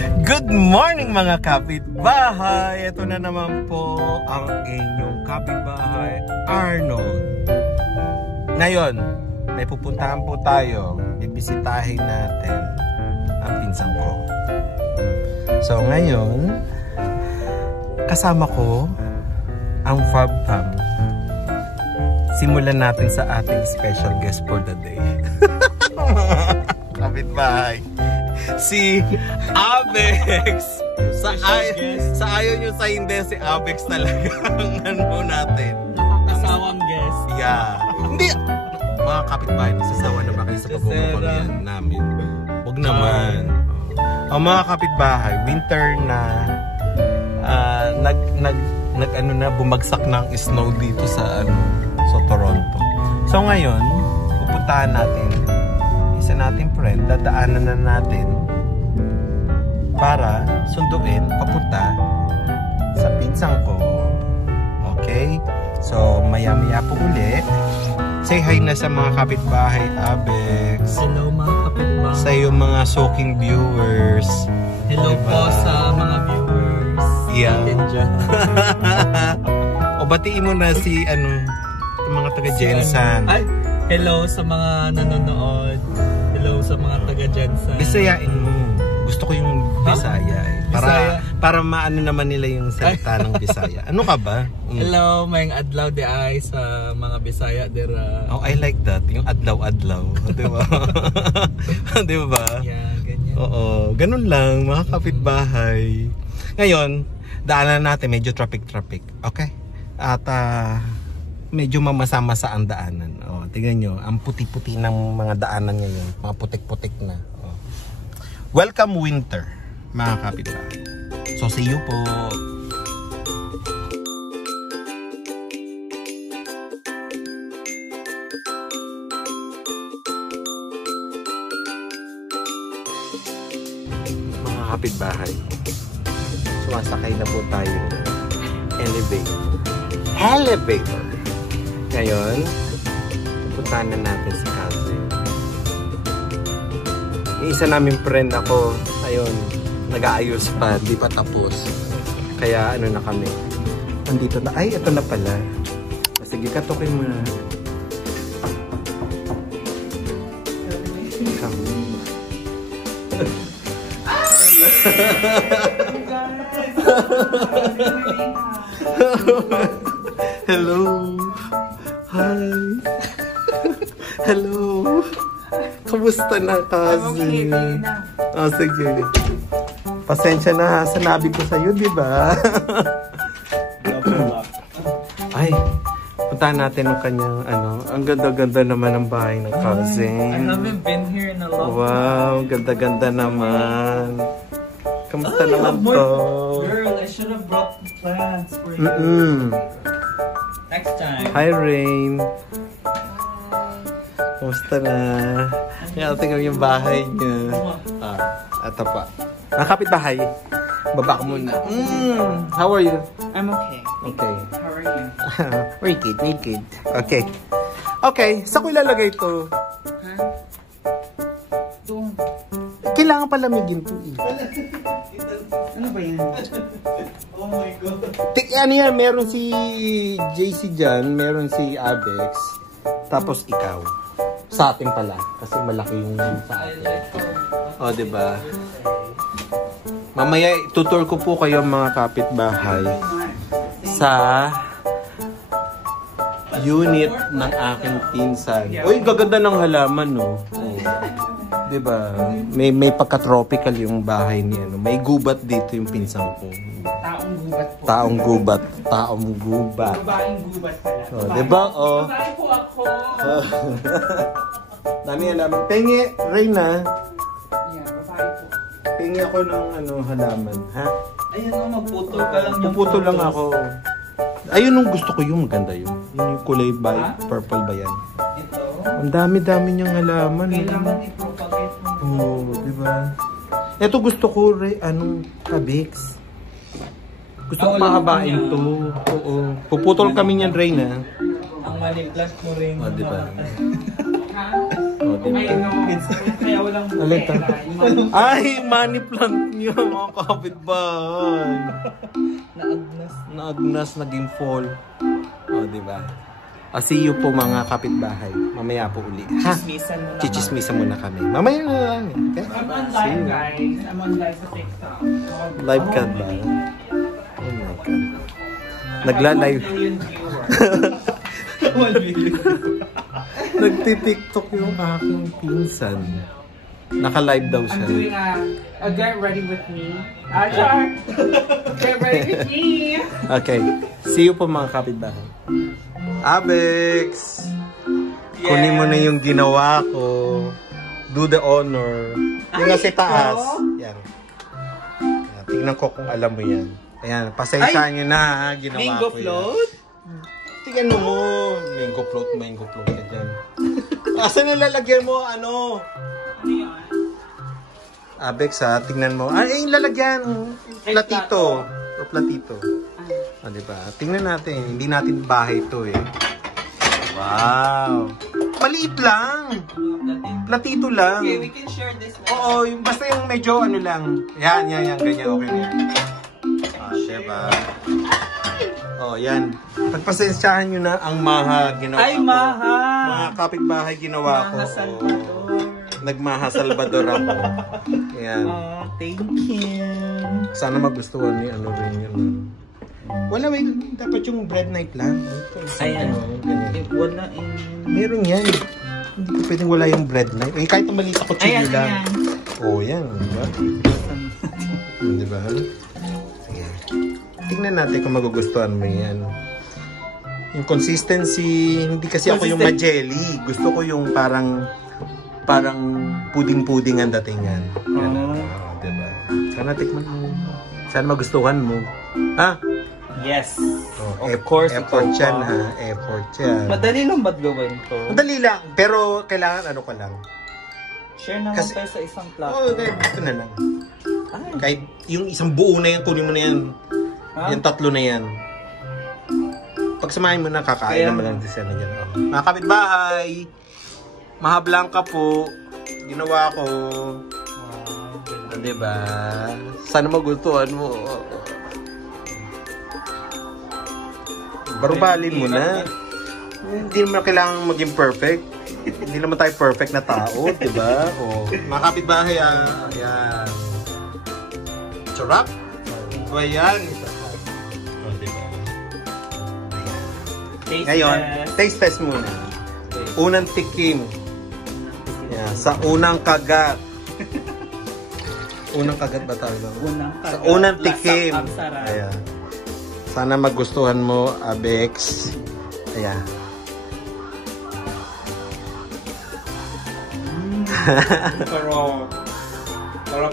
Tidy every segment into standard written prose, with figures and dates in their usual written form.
Good morning mga kapitbahay! Ito na naman po ang inyong kapitbahay, Arnold. Ngayon, may pupuntahan po tayo. Bibisitahin natin ang pinsan ko. So ngayon, kasama ko ang Fab Fam. Simulan natin sa ating special guest for the day. Kapitbahay. Si Abex. Sa ayaw nyo sa hindi, si Abex talaga ang ano natin. Nakakasawang guest. Yeah. Hindi. Mga kapitbahay, nasasawa na ba kayo sa pagpupagyan namin? Huwag naman. Ang mga kapitbahay, winter na bumagsak ng snow dito sa Toronto. So ngayon, pupuntahan natin isa nating friend, dadaanan na natin para sunduin papunta sa pinsang ko. Okay? So maya-maya po uli. Say hi na sa mga kapitbahay, Abex. Hello mga kapitbahay. Sa iyong mga soaking viewers. Hello diba? Po sa mga viewers. Yeah. O batiin mo na si mga taga-Jensan. Ay, hello sa mga nanonood. Hello sa mga taga-Jensan. Bisayain mo. Gusto ko yung Bisaya eh. Para maano naman nila yung salita ng Bisaya. Ano ka ba? Hello, mayang adlaw di ay sa mga Bisaya dira. Oh, I like that. Yung adlaw-adlaw. Di ba? Di ba? Yeah, ganyan. Oo, ganun lang mga kapitbahay. Ngayon, daanan natin medyo traffic. Okay? At medyo mamasama-masa ang daanan. Oh, tingnan nyo, ang puti-puti ng mga daanan ngayon. Mga putik-putik na. Oh. Welcome winter, mga kapitbahay. So, see you po. Mga kapitbahay, sumasakay na po tayo elevator. Ngayon, pupuntahan na natin si Cousin. Yung isa namin friend ako, ayun, nag-aayos pa, di pa tapos. Kaya ano na kami. Andito na, ay, ito na pala. Sige, katukin mo na. Hello. Hi. Hello. Kamusta na, Cousin? Oh, sige. Pasensya na, sanabi ko sa'yo, di ba? Ay, puntahan natin ang kanyang, ang ganda-ganda naman ang bahay ng Cousin. I haven't been here in a long time. Wow, ganda-ganda naman. Kamusta naman to? Girl, I should have brought the plants for you. Next time. Hi, Rain. Kamusta na? Kaya tingnan yung bahay niya. Ito pa. Nakapit-bahay. Baba ko muna. How are you? I'm okay. Okay. How are you? Naked. Okay. Okay, saan ko ilalagay ito? Huh? Doon. Kailangan palamigin ito eh. Ano ba yan? Oh my God. Ano yan, meron si JC dyan, meron si Abex, tapos ikaw. Sa atin pala, kasi malaki yung sa atin. O, diba? Mamaya, tutur ko po kayo mga kapitbahay sa unit ng aking pinsan. Uy, gaganda ng halaman, no? Oh. Diba? May pagka-tropical yung bahay niya. No? May gubat dito yung pinsan ko. Taong gubat po. Taong gubat. Babaeng gubat pala. Oh, diba? Oh. Babae po ako. Dami halaman. Pengi, Reyna. Yeah, babae po. Pengi ako ng halaman. Ha? Ayun o, magputol ka lang yung puputol lang ako. Ayun yung gusto ko yung maganda yun. Yung kulay purple ba yan? Ito? Ang dami-dami niyang halaman. Kailangan i-propagate mo. Oo, diba? Ito gusto ko, Abex. Gusto ko mahabain to. Oo. Puputol kami niyan, Reyna. Ang maniplas mo rin. O, diba? Ha? O, I know. Kaya walang Alita. pera. Ay, money plant niyo mga kapitbahay. Naagnas, naging fall. O, diba? See you po mga kapitbahay. Mamaya po uli. Ha? Chichismisan muna kami. Mamaya na lang. Okay? I'm on live, guys. I'm on live sa TikTok. Live ka ba? Oh my God. Nagla-live. 1 million viewers. 1 million. Nagti-TikTok yung aking pinsan. Naka-live daw siya. I'm doing a get ready with me. Char! Get ready with me! Okay. See you po mga kapitbahay. Abex! Yes. Kunin mo na yung ginawa ko. Do the honor. Yung nasa taas. Yan. Tingnan ko kung alam mo yan. Ayan. Pasensyahan nyo na ha. Ginawa Mango ko float? Yan. Tingnan mo. Mango float ka dyan. Asan na lalagyan mo? Ano? Ano yan? Abex ha. Tingnan mo. Ay, yung lalagyan. Platito. O platito. Diba? Tingnan natin. Hindi natin bahay ito eh. Wow! Maliit lang! Platito lang. Okay, we can share this now. Oo, basta yung medyo ano lang. Yan. Ganyan, okay na yan. Diba? Oh, yan. Pagpasensyahan nyo na ang maha ginawa Ay, ko. maha! Mga kapitbahay ginawa ko. Maha Salvador. Nagmaha Salvador ako. Yan. Oh, thank you. Sana magustuhan ni ano rin yun. Wala, dapat yung bread night lang. Ayan. Wala in... Meron yan. Hindi ko pwedeng wala yung bread night. Eh, kahit maliit ako chili lang. Oh, yan. Diba? Diba? Sige. Tingnan natin kung magugustuhan mo yan. Yung consistency, hindi kasi ako yung ma-jelly. Gusto ko yung parang puding-puding ang datingan. Yan. Oh, diba? Sana tikman mo. Sana magustuhan mo. Ha? Yes. Oh, of course. Effort yan ha. Effort yan. Madali lang ba't gawin to? Madali lang. Pero kailangan ano ko lang. Share naman tayo sa isang plato. Oo, ito na lang. Ay. Kahit yung isang buo na yan, kunin mo na yan. Ha? Yung 3 na yan. Pagsamahin mo na, kakain naman lang din siya na dyan. Oh. Mga kapitbahay, mahablang ka po. Ginawa ko. Diba? Sana magustuhan mo. Barubalin mo na. Hindi naman kailangan maging perfect. Hindi naman tayo perfect na tao, diba? O, mga kapitbahay, ayan. Sarap. O, ayan. O, diba? Ngayon, taste test muna. Unang tikim. Ayan, sa unang kagat. Unang kagat ba tawag ba? Sa unang tikim. Ayan. Sana magustuhan mo, Abex. Ayan.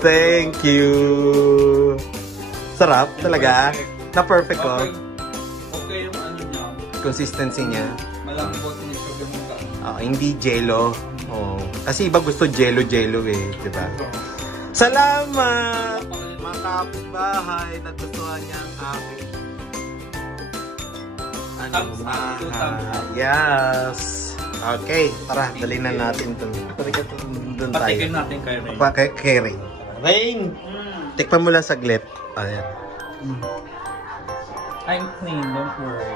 Thank you. Sarap talaga. Na perfect ko. Okay yung ano niya. Consistency niya. Malambot niya siya gumuga. Hindi jello. Oh. Kasi iba gusto jello eh, 'di ba? Salamat! Mga kapitbahay, nagustuhan niya ang aking yes. Okay, tara, dali na natin ito. Doon tayo. Patikin natin kay Rain. Kay Rain. Rain! Tikpan mo lang saglit. Ayan. I'm clean, don't worry.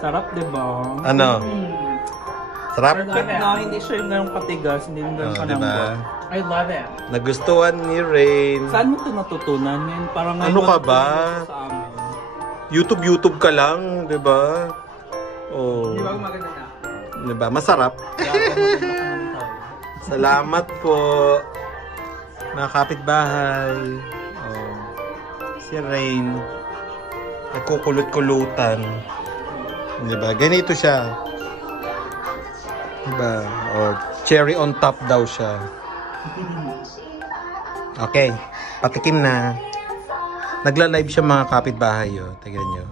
Sarap, diba? Ano? Sarap? Hindi siya yung ganong katigas, hindi yung ganong kanambot. Diba? I love it. Nagustuhan ni Rain. Saan mo ito natutunan? Parang ano ka ba? Sa amin. YouTube ka lang, di ba? Oh. Di ba maganda na? Di ba? Masarap. Salamat po. Mga kapitbahay. Oh. Si Rain. Nagkukulot-kulutan. Di ba? Ganito siya. Di ba? Oh, cherry on top daw siya. Okay. Patikim na. Nagla-live siya mga kapitbahay. Oh. Tignan nyo.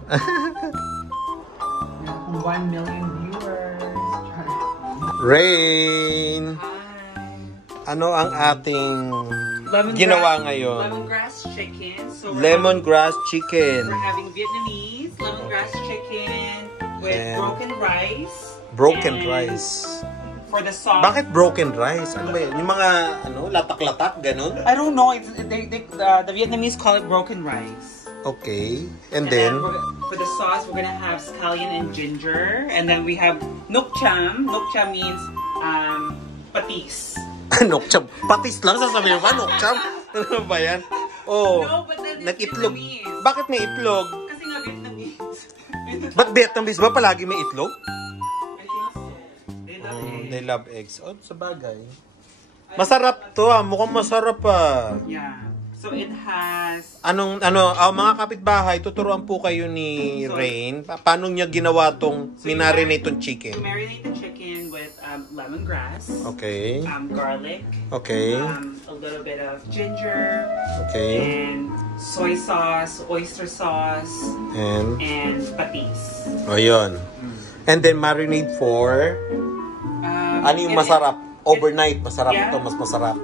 1 million viewers. Rain! Ano ang ating ginawa ngayon? Lemongrass chicken. So Lemongrass chicken. we're having Vietnamese lemongrass chicken with broken rice Broken And rice. For the sauce. Bakit broken rice? Ano ba yun? Yung mga latak-latak, ganun? I don't know. The Vietnamese call it broken rice. Okay. And then, For the sauce, we're gonna have scallion and ginger. And then we have nuoc cham. Nuoc cham means patis. nokcham. Patis lang sasabihin pa, nokcham. Ano ba yan? Oh, No, but then it's nag-itlog. Vietnamese. Bakit may itlog? Kasi nga Vietnamese. Ba't Vietnamese ba palagi may itlog? I think so. They love it. They love eggs. Oh, sa bagay. Masarap to ah. Mukhang masarap ah. Yeah. So it has... Mga kapitbahay, tuturuan po kayo ni Rain. Paano niya ginawa tong minarinate tong We chicken? marinate the chicken with lemongrass, Okay. garlic, Okay. a little bit of ginger, Okay. and soy sauce, oyster sauce, and patis. O yun. And then marinate for... Ano yung masarap? Overnight, masarap Yeah. ito. Mas masarap.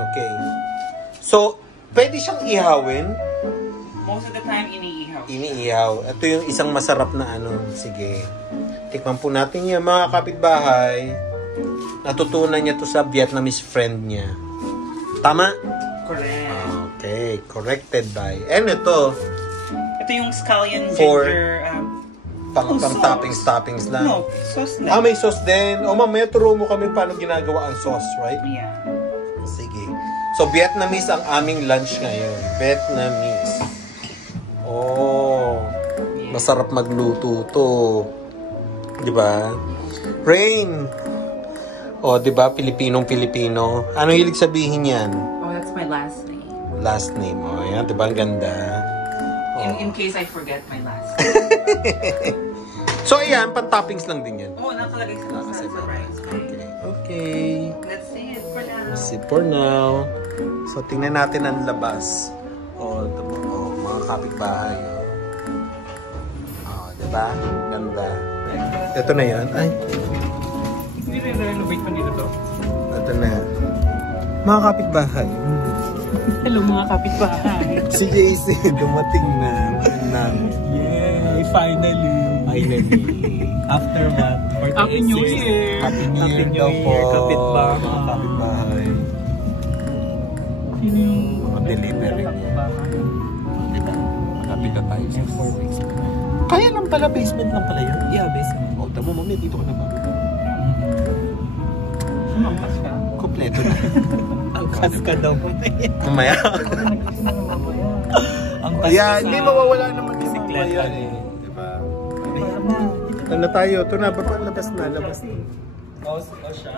Okay. So, pwede siyang ihawin. Most of the time, iniihaw. Iniihaw. Ito yung isang masarap na ano. Sige. Tikman po natin yan, mga kapitbahay. Natutunan niya to sa Vietnamese friend niya. Tama? Correct. Okay. Corrected by. And ito, Ito yung scallion For- ginger. pang sauce. toppings lang. No, sauce lang. May sauce din. O mamaya turo mo kami paano ginagawa ang sauce, right? Yeah. Sige. So, Vietnamese ang aming lunch ngayon. Vietnamese. Oh. Masarap magluto to. Di ba? Rain. Oh, di ba? Pilipinong-Pilipino. Ano hilig sabihin yan? Oh, that's my last name. Last name. Oh, yan. Di ba? Ang ganda. In case I forget my last name. So, ayan. Pan-toppings lang din yan. Oh, nakalagay sa rice. Okay. Okay. Let's see it for now. See for now. So, tingnan natin ang labas. Mga kapitbahay. Diba? Ganda. Ito na yan. Ay, Hindi rin renovate pa nila to. ito na. Mga kapitbahay. Hello mga kapitbahay. Si JC, dumating na. Yay! Finally! After what? Happy New Year! Happy New Year daw po. kapitbahay. Mga kapitbahay. Sino yung Mga delivery. kapitbahay? Malapit na tayo sa 4 weeks. Kaya lang pala, basement lang pala yun. Yeah, basically. O, tamo mo, dito ka na ba? Sumangkas ka? Kompleto na. Ang kas ka daw po. Mamaya. Nag-isip na mamaya. Ang kas Kaya, ka hindi sa mawawala naman din bisikleta mamaya eh. Diba? Ito na tayo. Ito na. Baba, labas na. Labas na. O siya?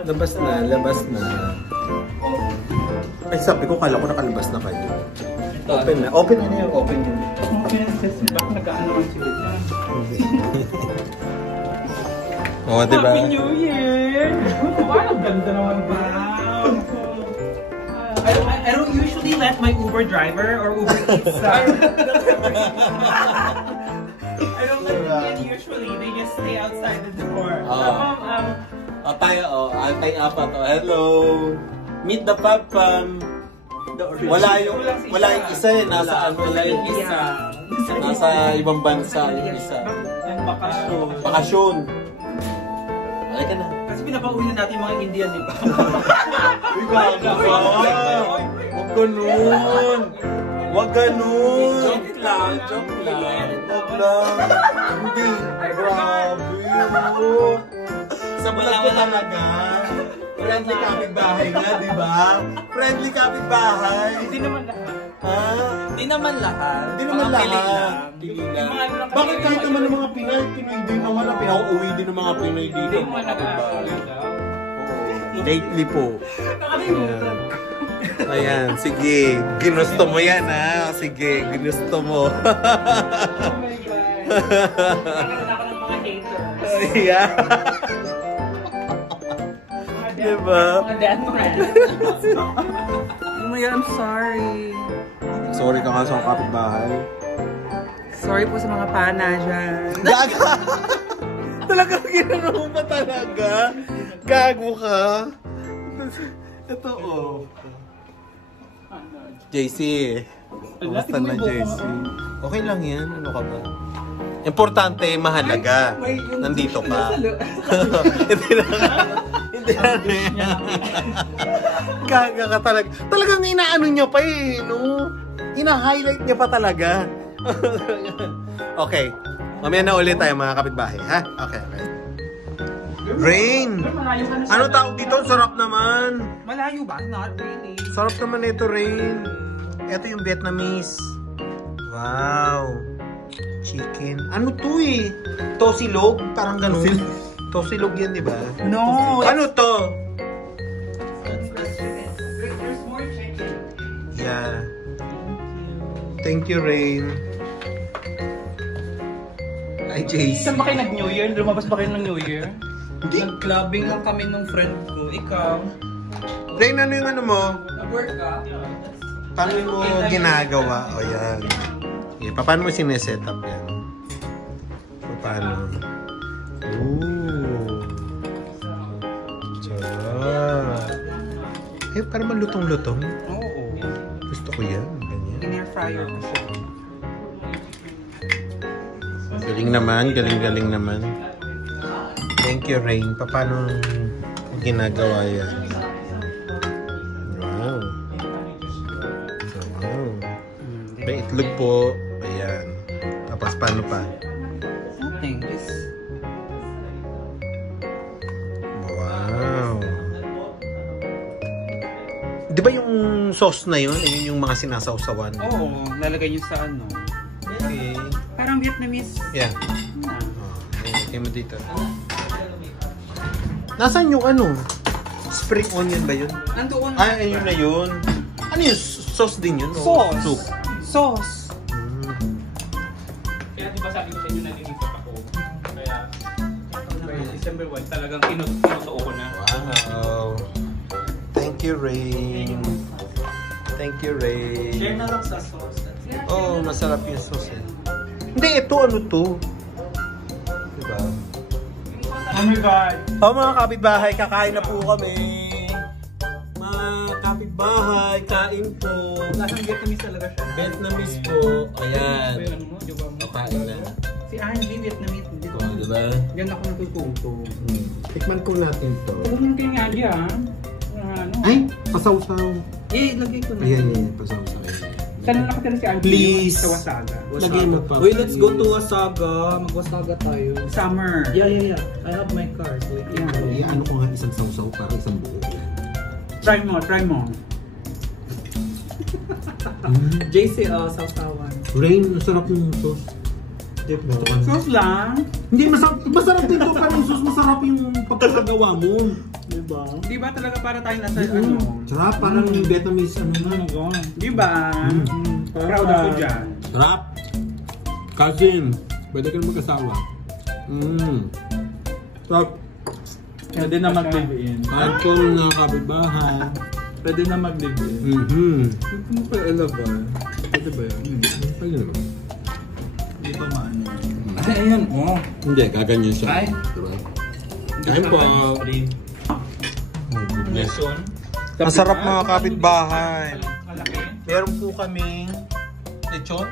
Labas na. Labas na. Ay, sabi ko, kala ko nakalabas na kayo. Open na. Open na niya. Open yun. Kasi baka nag-ano ang sila dyan. Oo, diba? Happy New Year! Wow, ang ganda naman ba? I don't usually let my Uber driver or Uber Eats I don't let them in usually. They just stay outside the door. O tayo, antay apat. Hello! Meet the Papam! Wala yung isa eh. Nasa wala yung isa. Nasa ibang bansa yung isa. And bakasyon. Bakasyon. Halika na. Kasi pinapauwi na natin yung mga Indian, di ba? Uy, baga ba? Huwag ganun. Huwag ganun. Joke lang. Huwag lang. Hindi. Grabe. Sa bulag ko talaga. Friendly kapitbahay nga, di ba? Friendly kapitbahay. Hindi naman lahat. Ha? Hindi naman lahat. Hindi naman Mga pili lahat. lang. Pili Yung lang. mga ano lang Bakit kasi- kahit naman ng mga Pinoy din naman na pinauuwi din ng mga Pinoy dito? Hindi mo mga kapitbahay. nag-aaral. Oo. Lately po. Nakalimutan. Ayan, sige. Ginusto mo yan, ha? Sige, ginusto mo. Oh my God. Nakaroon ako ng mga haters. Yeah. Diba? Mga death threats. Oh my God, I'm sorry. Sorry ka nga sa kapitbahay. Sorry po sa mga pana dyan. Gaga! Talagang ginagawa mo pa talaga? Gago ka? Ito, oh. JC. Kumusta na, JC? Okay lang yan. Ano ka ba? Importante, mahalaga. Nandito ka. Hindi na. Gaga ka talaga. Talagang inaano niya pa eh, no? Ina-highlight niya pa talaga. Okay. Mamaya na ulit tayo mga kapitbahay, ha? Okay. Rain! Ano tawag dito? Sarap naman. Malayo ba? Not really. Sarap naman ito, Rain. Ito yung Vietnamese. Wow. Chicken. Ano to eh? Tosilog? Parang ganun. Tosilog yan, di ba? No. Ano to? There's more chicken. Yeah. Thank you, Rain. Ay, JC. Saan ba kayo nag-New Year? Lumabas ba kayo ng New Year? Hindi. Nag-clubbing lang kami ng friend ko. Ikaw? Rain, ano yung ano mo? Nag-work ka? Paano mo ginagawa? O yan. Okay, paano mo sineset up yan? Paano? Ooh. Sarap. Eh, parang malutong-lutong. Oo. Gusto ko yan. Ganyan. In-air fryer ko siya. Galing naman. Galing naman. Thank you, Rain. Paano mo ginagawa yan? Wow. Wow. May itlog po. Ayan. Tapos paano pa? Nothing. Just... Wow. Di ba yung sauce na yun? Yun yung mga sinasawsawan? Oo. Lalagay niyo sa ano. Okay. Parang Vietnamese. Yeah. Ah. Lagay mo dito. Nasaan yung ano? Spring onion ba yun? Nandoon. Ay, ayun na yun. Ano yun? Sauce din yun? Sauce. Soup. Sauce. Kaya di ba sabi ko sa inyo nalilipot ako? Kaya December 1 talagang kinutuo ko na. Wow. Thank you, Rain. Thank you, Rain. Share na lang sa sauce. Oh, masarap yung sauce eh. Hindi, ito ano to? Diba? Oh my God. Oh, mga kapitbahay, kakain na po kami. Mga kapitbahay, kain po. Lasang Vietnamese talaga siya. Vietnamese po. Ayan. Kakain na. Si Angie, Vietnamese. Dito. Oh, diba? Diyan ako natututo. Tikman ko natin to. Tulungan kayo nga Angie ah. Ano? Ay, pasaw-saw. Eh, lagay ko na. Ayan, pasaw-saw. Saan na nakatira si Angie? Please. Sa Wasaga. Lagay mo pa. Wait, let's go to Wasaga. Mag-Wasaga tayo. Summer. Yeah. I have my car. So we can go. Ano ko nga isang sausaw para isang buo. Try mo. JC, sausawan. Rain, masarap yung sauce. Gusto ko. Sauce lang. Hindi, masarap din to pa yung sauce. Masarap yung pagkakagawa mo. Diba? Di ba talaga para tayo nasa ano? Sarap, parang yung Vietnamese ano na. Di ba? Proud ako dyan. Sarap. Cousin, pwede ka na mag-asawa. Sarap. Pwede na mag-live-in. Kahit ko na kapitbahay. Pwede na mag-live-in. Ano pa ba? Pwede ba yan? Pwede naman. Hindi pa maano. Ay, ayun. Oh. Hindi, kaganyan siya. Ay. Diba? Kain po. Lesson. Ang sarap mga kapitbahay. Malaki. Meron po kaming lechon,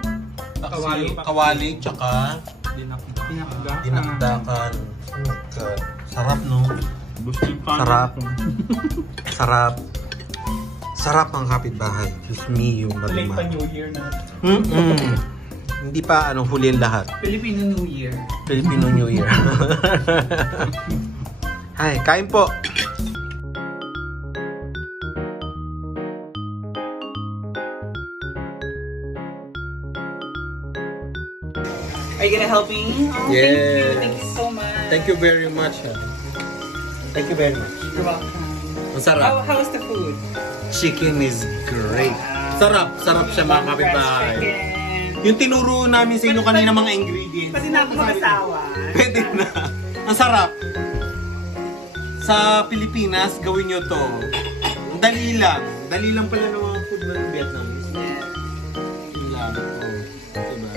kawali, tsaka dinakdakan. Oh my God. Sarap, no? Sarap. Sarap ang kapitbahay. Diyos me, yung Late pa maluma. New Year na. Hindi pa huli ang lahat. Filipino New Year. Filipino New Year. Hi, kain po. Are you gonna help me? Oh, Yes. Thank you so much. Thank you very much. Thank you very much. You're welcome. Masarap. How's the food? Chicken is great. Sarap siya mga kapitbahay. Chicken. Yung tinuro namin sa inyo kanina mga ingredients. Pwede na ako mag-asawa. Pwede na. Ang sarap. Sa Pilipinas, gawin nyo to. Dali lang. Dali lang pala ng mga food ng Vietnamese. Yun lang. Oh. Diba?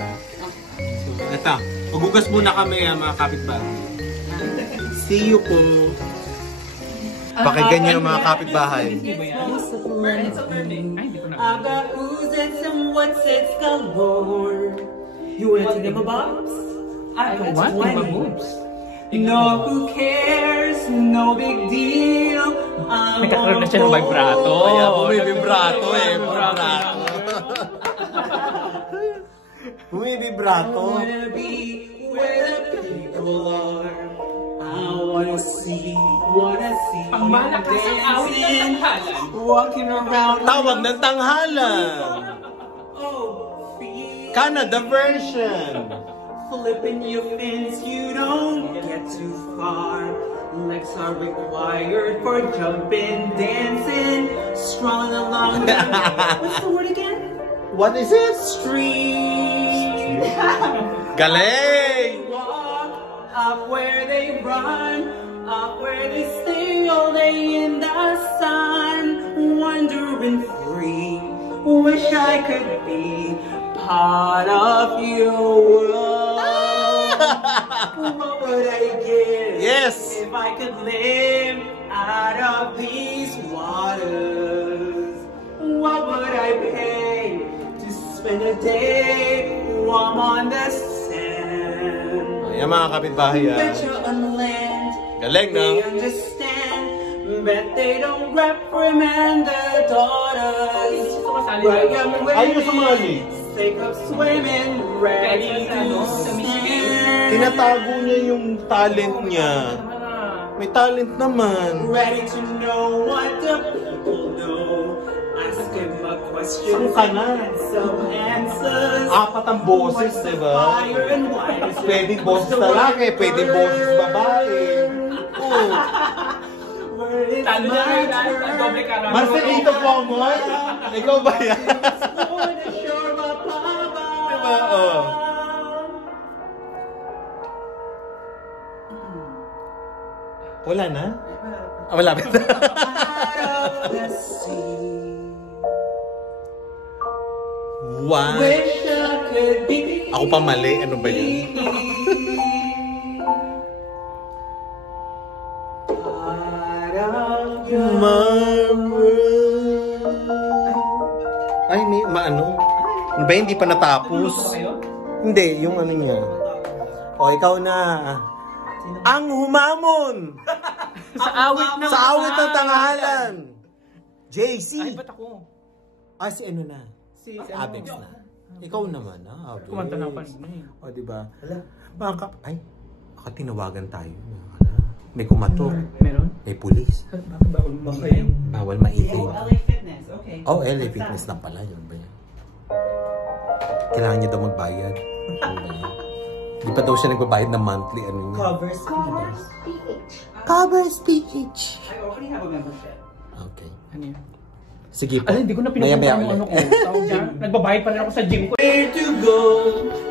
So, eto. Magugas muna kami mga kapitbahay. See you po. Pakinggan nyo yung mga kapitbahay. Aga oozes and what's its galore. You wanna take them a box? At What? 20. Iba moves. No, who cares? No big deal. Nagkakaroon na siya ng vibrato. Kaya bumibibrato eh. Vibrato. Bumibibrato. I wanna be where the people are. I wanna see Ang you malakas ang awit ng dancing, tanghalan. walking around. Tawag ng tanghalan. Oh, feel Canada version. flipping your fins, you don't get too far. Legs are required for jumping, dancing, strolling along the what's the word again? What is it? Street. Galing! Walk up where they run, up where they stay all day in the sun, wandering free. Wish I could be part of your world. What would I give if I could live out of these waters? What would I pay to spend a day warm on the sand? Ayan mga kapitbahay yan. Bet you're on land. Galing, no? They understand. Bet they don't reprimand their daughters. But young Ayun yung sumali. women, sick of swimming, ready to stand. Tinatago niya yung talent niya. May talent naman. Ready to know what the people know. Ask him a question. Saan ka na? Some answers. Apat ang boses, diba? Fire and wine. Pwedeng boses lalaki, pwedeng boses babae. Oh. Where is Talo my na rin turn? doble ka lang. Marcelito Pomor? Ikaw ba yan? For the shore of Papa. Diba? Oh. Wala na? Ah, malapit na. Out of the sea. Wow. Wish I could be. Ako pa mali. Ano ba yan? Part of your My world. Ay, may maano? Ano ba, hindi pa natapos? Hindi, yung ano niya. O, ikaw na. Ang humamon! Sa awit ng Sa awit ng tanghalan! JC! Ay, ba't ako? Ah, si ano na? Si Abex na. Ikaw naman, Abex. Kumanta na pa rin. O, diba? Mga ay, baka tinawagan tayo. May kumatok. Meron? May pulis. Bakit bawal mo kayo? Bawal maingay. Oh, LA Fitness. Okay. Oh, LA Fitness lang pala. Yun ba yan? Kailangan niya daw magbayad. Ano ba yan? Hindi pa daw siya nagbabayad ng monthly. Ano niya? Covers Covers PH. I already have a membership. Okay. Ano yun? Sige po. Hindi ko na pinupunta yung ano ko. Tawag dyan. Nagbabayad pa rin ako sa gym ko. Where to go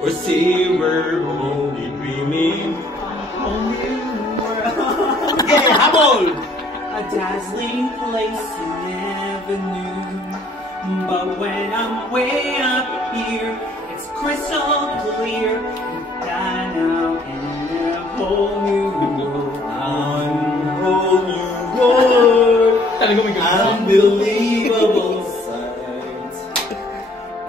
or say we're only dreaming. Okay, habol! A dazzling place you never knew. But when I'm way up here, it's crystal clear. I'm now in a whole new world. Whole new world. Talaga may gano'n. Unbelievable sight.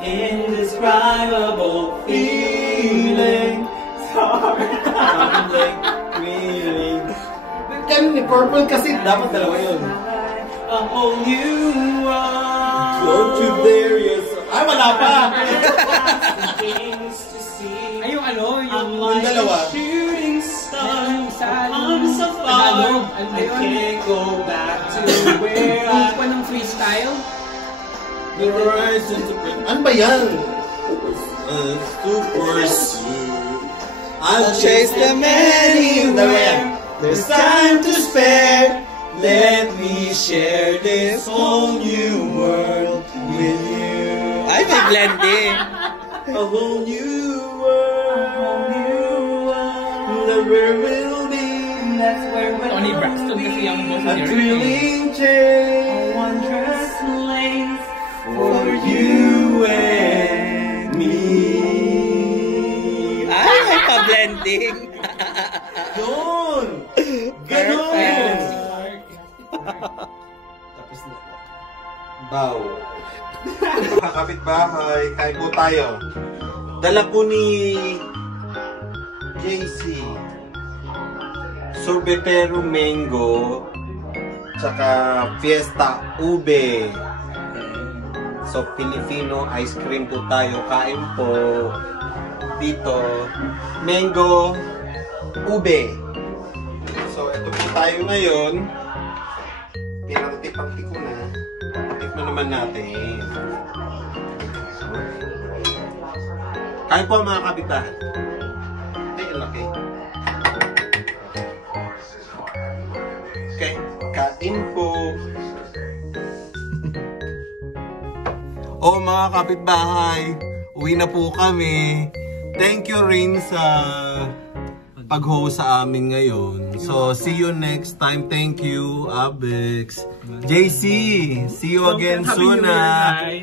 Indescribable feeling. It's hard. Feeling. Ganun ni Purple kasi dapat dalawa yun. A whole new world. Don't you dare yes. Ay, wala pa! Things to see. Ay, yung ano, I'm yung... like dalawa. a shooting star. Isa, I'm so Tagalog. far. Ano I yun? can't go back to where Yung I pa ng freestyle? The horizon to ano ba yan? To pursue. I'll chase them anywhere. There's time to spare. Let me share this whole new world with you. Ay, may blending. A whole new world. That where we'll be. That's where we'll Tony Braxton kasi yung boss A niya. thrilling A change wondrous place for you and me. Ay, may pa-blending. Yun! Ganon! Tapos na. Bow. Mga kapitbahay, kain po tayo. Dala po ni JC. Sorbetero Mango. Tsaka Fiesta Ube. So, Filipino ice cream po tayo. Kain po. Dito. Mango. Ube. So, ito po tayo ngayon. Pinakatipak ko na. Tikman naman natin. Kain po mga kapitbahay. Ay, laki. Okay, kain po. Oh, mga kapitbahay, uwi na po kami. Thank you rin sa pag-host sa amin ngayon. So, see you next time. Thank you, Abex. JC, see you again soon.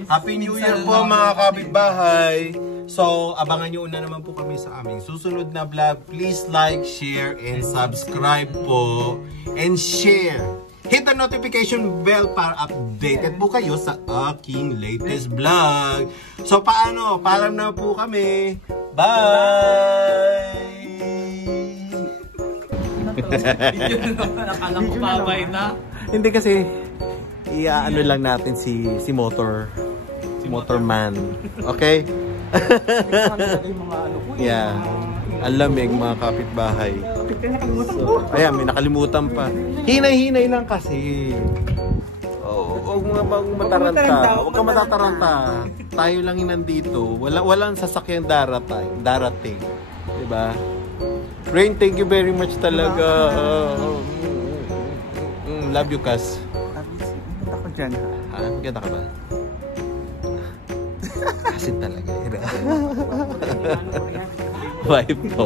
Happy New Year po mga kapitbahay. So, abangan nyo na naman po kami sa aming susunod na vlog. Please like, share, and subscribe po. And share. Hit the notification bell para updated po kayo sa aking latest vlog. So, paano? Paalam na po kami. Bye! Nakala ko pabay na. Hindi kasi, ano lang natin si Motorman. Okay? Yeah. Ang lamig mga kapitbahay. So, ayan, may nakalimutan pa. Hinay-hinay lang kasi. Oh, huwag mataranta. Huwag ka matataranta. Tayo lang yung nandito. Walang sasakyan darating. Diba? Rain, thank you very much talaga. Love you, Kas. Ganda ko dyan. Ha? Ganda ka ba? Kasi talaga. Vibe ko.